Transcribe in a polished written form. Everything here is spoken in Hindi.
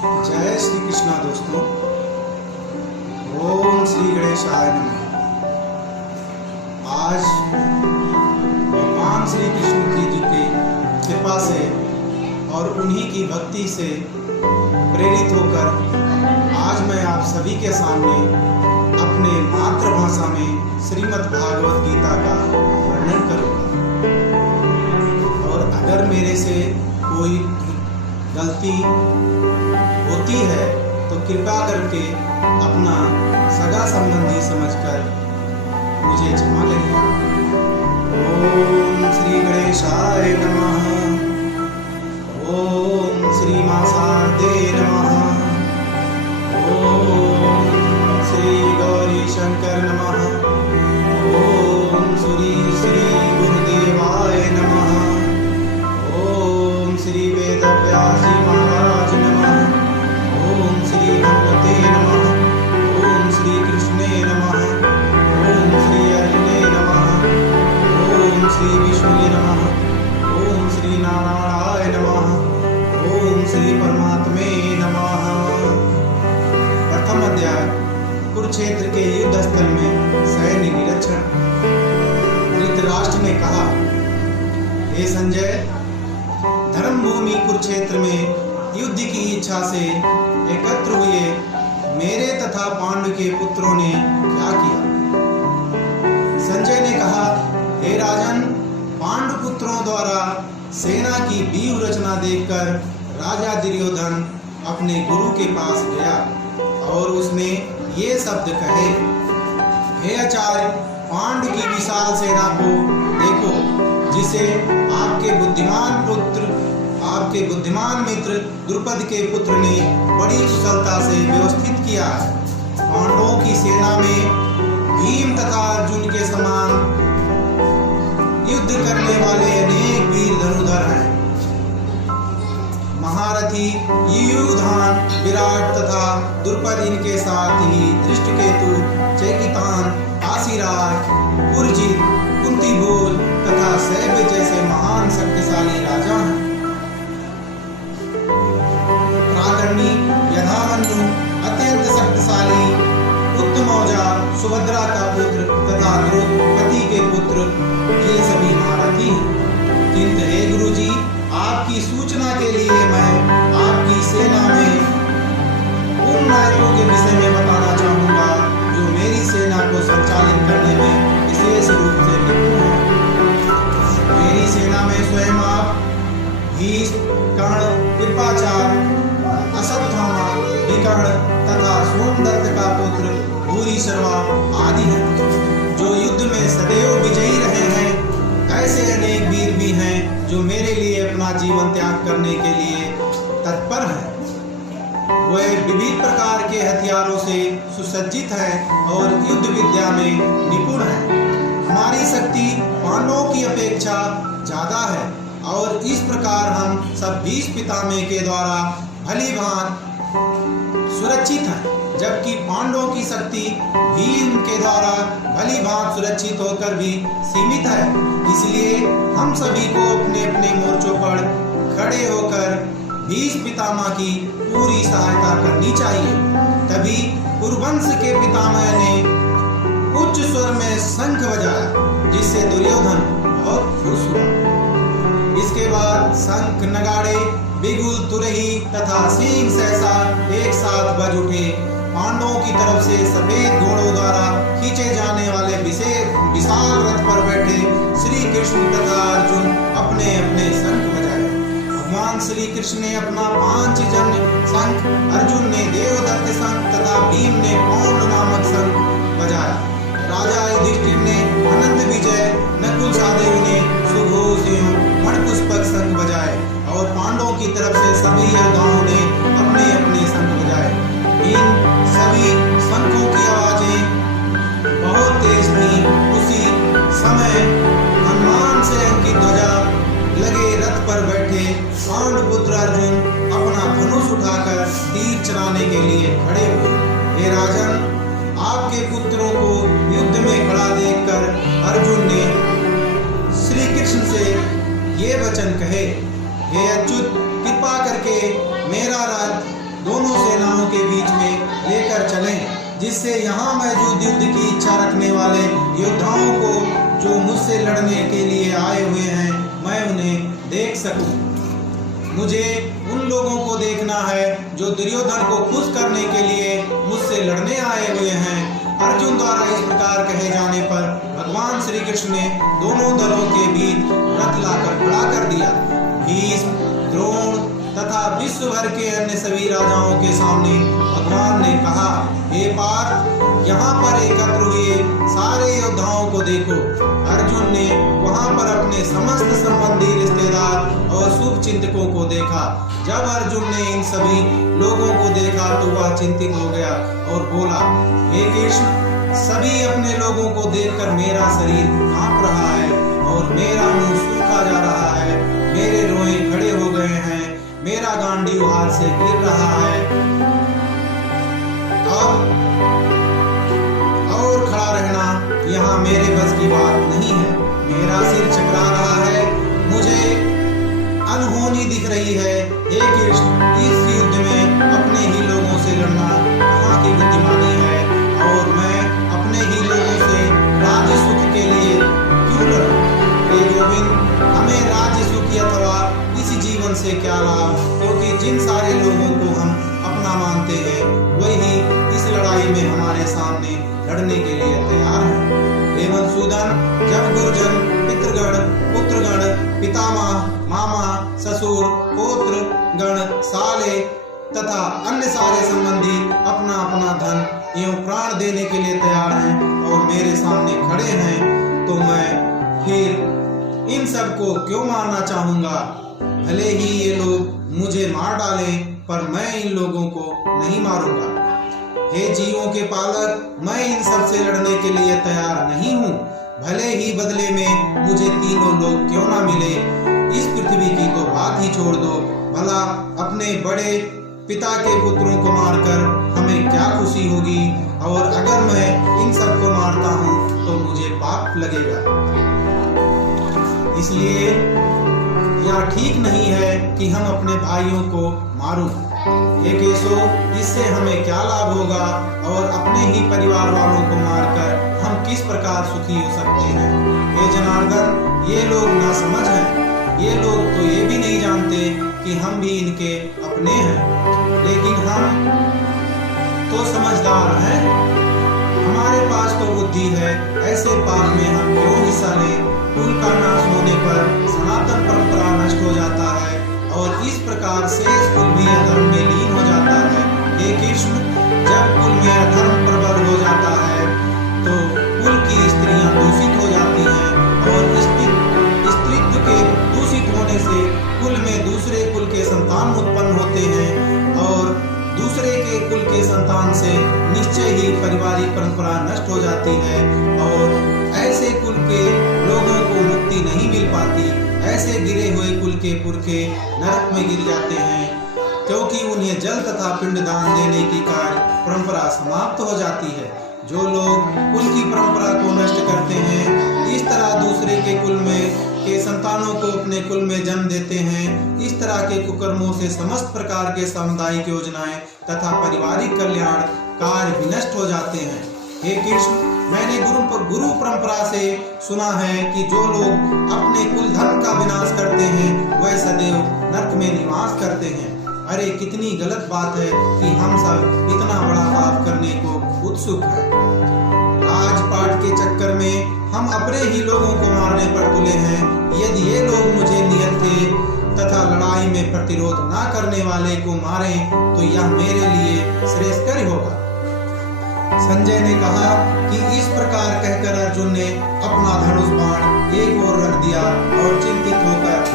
जय श्री कृष्णा दोस्तों। ओम श्री गणेशाय नमः। आज भगवान श्री कृष्ण की जी की कृपा से और उन्हीं की भक्ति से प्रेरित होकर आज मैं आप सभी के सामने अपने मातृभाषा में श्रीमद् भागवत गीता का वर्णन करूँगा। और अगर मेरे से कोई गलती होती है तो कृपा करके अपना सगा संबंधी समझकर मुझे क्षमा करिए। ओम श्री गणेशाय नमः। ओम श्री मां शारदे नमः। ओम श्री गौरी शंकर नमः। ओम श्री श्री गुरुदेवाय नमः। ओम श्री वेद व्यास जी महाराज नमः। ओम श्री भगवते नमः। ओम श्री कृष्णे नमः। ओम श्री अर्जुने नमः। ओम श्री विष्णुवे नमः। ओम श्री नारायणाय नमः। ओम श्री परमात्मे नमः। प्रथम अध्याय कुरुक्षेत्र के युद्ध स्थल में सैन्य निरीक्षण। धृतराष्ट्र ने कहा, हे संजय, धर्म भूमि कुरुक्षेत्र में युद्ध की इच्छा से एकत्र हुए मेरे तथा पांडु के पुत्रों ने क्या किया? संजय ने कहा, हे राजन, पांडु पुत्रों द्वारा सेना की व्यूह रचना देखकर राजा दुर्योधन अपने गुरु के पास गया और उसने ये शब्द कहे, हे आचार्य, पांडु की विशाल सेना को देखो, जिसे आपके बुद्धिमान मित्र द्रुपद के पुत्र ने बड़ी कुशलता से व्यवस्थित किया है। पांडवों की सेना में भीम तथा अर्जुन के समान युद्ध करने वाले अनेक वीर धनुधर हैं। महारथी युयुधान, विराट तथा द्रुपद, इनके साथ ही धृष्टकेतु, चेकितान, काशीराज, पुरजित, कुंतीभोज तथा शैब्य जैसे महान शक्तिशाली राजा हैं। प्राकर्णी, यधामन्यु, अत्यंत शक्तिशाली उत्तमौजा, सुभद्रा का पुत्र तथा द्रौपदी के पुत्र, ये सभी महारथी हैं। किंतु हे गुरुजी, आपकी सूचना के लिए मैं आपकी सेना में उन नायकों के विषय में बताना चाहूँगा जो मेरी सेना को संचालित करने में विशेष रूप से निपुण हैं। मेरी सेना में स्वयं आप, भीष्म, कर्ण, कृपाचार्य, अश्वत्थामा, विकर्ण तथा सोमदत्त का पुत्र भूरिश्रवा आदि हैं, जो युद्ध में सदैव विजयी रहे हैं। ऐसे अनेक वीर भी हैं जो मेरे लिए अपना जीवन त्याग करने के लिए तत्पर हैं। वे विविध प्रकार के हथियारों से सुसज्जित हैं और युद्ध विद्या में निपुण हैं। हमारी शक्ति पांडवों की अपेक्षा ज्यादा है और इस प्रकार हम सब भीष्म पितामह के द्वारा भली भांति सुरक्षित हैं, जबकि पांडवों की शक्ति भीम के द्वारा भली भांति सुरक्षित होकर भी सीमित है। इसलिए हम सभी को अपने अपने मोर्चों पर खड़े होकर भीष्म पितामह की पूरी सहायता करनी चाहिए। तभी कुरुवंश के पितामह ने उच्च स्वर में शंख बजाया, जिससे दुर्योधन बहुत खुश हुआ। इसके बाद शंख, नगाड़े, बिगुल, तुरही तथा सिंह सहसा एक साथ बज उठे। पांडवों की तरफ से सफेद घोड़ों द्वारा खींचे जाने वाले विशाल रथ पर बैठे श्री कृष्ण तथा अर्जुन अपने अपने शंख बजाए। भगवान श्री कृष्ण ने अपना पांचजन्य शंख, अर्जुन ने देवदत्त शंख तथा भीम ने पौंड नामक शंख बजाया। राजा युधिष्ठिर ने अनंत विजय, नकुल सहदेव ने सुघोष एवं मणिपुष्पक शंख बजाए और पांडवों की तरफ से सभी योद्धाओं ने अपने अपने शंख बजाए। इन सभी शंखों की आवाजें बहुत तेज थी। उसी समय हनुमान से अंकित ध्वजा लगे रथ पर बैठे पांडुपुत्र अर्जुन अपना धनुष उठाकर तीर चलाने के लिए खड़े हुए। हे राजन, आपके पुत्रों को युद्ध में खड़ा देखकर अर्जुन ने श्री कृष्ण से ये वचन कहे, हे अच्युत, कृपा करके मेरा रथ दोनों सेनाओं के बीच में लेकर चलें, जिससे यहाँ मौजूद युद्ध की इच्छा रखने वाले योद्धाओं को जो मुझसे लड़ने के लिए आए हुए हैं मैं उन्हें देख सकूं। मुझे उन लोगों को देखना है जो दुर्योधन को खुश करने के लिए मुझसे लड़ने आए हुए हैं। अर्जुन द्वारा इस प्रकार कहे जाने पर भगवान श्री कृष्ण ने दोनों दलों के बीच रथ लाकर खड़ा कर दिया। भीष्म, द्रोण तथा विश्व भर के अन्य सभी राजाओं के सामने भगवान ने कहा, हे पार्थ, यहाँ पर एकत्र हुए सारे योद्धाओं को देखो। अर्जुन ने वहाँ पर अपने समस्त संबंधी, रिश्तेदार और शुभ चिंतकों को देखा। जब अर्जुन ने इन सभी लोगों को देखा तो वह चिंतित हो गया और बोला, हे कृष्ण, सभी अपने लोगों को देखकर मेरा शरीर कांप रहा है और मेरा मुंह सूखा जा रहा है, मेरे रोए खड़े हो गए हैं, मेरा गांडीव हाथ से गिर रहा है और खड़ा रहना यहाँ मेरे बस की बात नहीं है। मेरा सिर चकरा रहा है, मुझे अनहोनी दिख रही है। हे कृष्ण, इस युद्ध में अपने ही लोगों से लड़ना कहाँ की बुद्धिमानी है और मैं अपने ही लोगों से राज्य सुख के लिए क्यों लड़ूं? हे गोविंद, हमें राज्य सुख अथवा इस जीवन से क्या लाभ, क्योंकि जिन सारे लोगों को हम अपना मानते हैं वही इस लड़ाई में हमारे सामने लड़ने के लिए तैयार हैं। हे मधुसूदन, जब गुरुजन, पितृगण, पुत्रगण, पितामह, मामा, ससुर, पौत्र गण, साले तथा अन्य सारे संबंधी अपना अपना धन एवं प्राण देने के लिए तैयार हैं और मेरे सामने खड़े हैं, तो मैं फिर इन सबको क्यों मारना चाहूंगा? भले ही ये लोग मुझे मार डालें, पर मैं इन लोगों को नहीं मारूंगा। हे जीवों के पालक, मैं इन सब से लड़ने के लिए तैयार नहीं हूँ, भले ही बदले में मुझे तीनों लोग क्यों ना मिले। इस पृथ्वी की तो बात ही छोड़ दो, भला अपने बड़े पिता के पुत्रों को मारकर हमें क्या खुशी होगी, और अगर मैं इन सबको मारता हूँ तो मुझे पाप लगेगा। इसलिए यह ठीक नहीं है कि हम अपने भाइयों को मारूं। ये केसो, इससे हमें क्या लाभ होगा और अपने ही परिवार वालों को मारकर हम किस प्रकार सुखी हो सकते हैं? हे जनार्दन, ये लोग ना समझ हैं, ये लोग तो ये भी नहीं जानते कि हम भी इनके अपने हैं, लेकिन हम तो समझदार हैं, हमारे पास तो बुद्धि है। ऐसे पाप में हम क्यों हिस्सा लें? कुल का नाश होने पर सनातन परंपरा नष्ट हो जाता है और इस प्रकार शेष कुल भी अधर्म में लीन हो जाता है। हे कृष्ण, जब कुल में अधर्म प्रबल हो जाता है तो कुल की स्त्रियां दूषित हो जाती हैं और स्त्रीत्व के दूषित होने से कुल में दूसरे कुल के संतान उत्पन्न होते हैं और दूसरे के कुल के संतान से निश्चय ही पारिवारिक परंपरा नष्ट हो जाती है और ऐसे कुल के लोगों को मुक्ति नहीं मिल पाती। ऐसे गिरे हुए कुल के पुरखे नरक में गिर जाते हैं, क्योंकि उन्हें जल तथा पिंड दान देने की कार्य परंपरा समाप्त हो जाती है। जो लोग कुल की परंपरा को नष्ट करते हैं, इस तरह दूसरे के कुल में के संतानों को अपने कुल में जन्म देते हैं, इस तरह के कुकर्मों से समस्त प्रकार के सामुदायिक योजनाएं तथा पारिवारिक कल्याण कार्य विनष्ट हो जाते हैं। हे कृष्ण, मैंने गुरु परंपरा से सुना है कि जो लोग अपने कुल धर्म का विनाश करते हैं वह सदैव नरक में निवास करते हैं। अरे कितनी गलत बात है कि हम सब इतना बड़ा पाप करने को उत्सुक हैं। राजपाट के चक्कर में हम अपने ही लोगों को मारने पर तुले हैं। यदि ये लोग मुझे नियत थे तथा लड़ाई में प्रतिरोध न करने वाले को मारें तो यह मेरे लिए श्रेयस्कर होगा। संजय ने कहा कि इस प्रकार कहकर अर्जुन ने अपना धनुष बाण एक ओर रख दिया और चिंतित होकर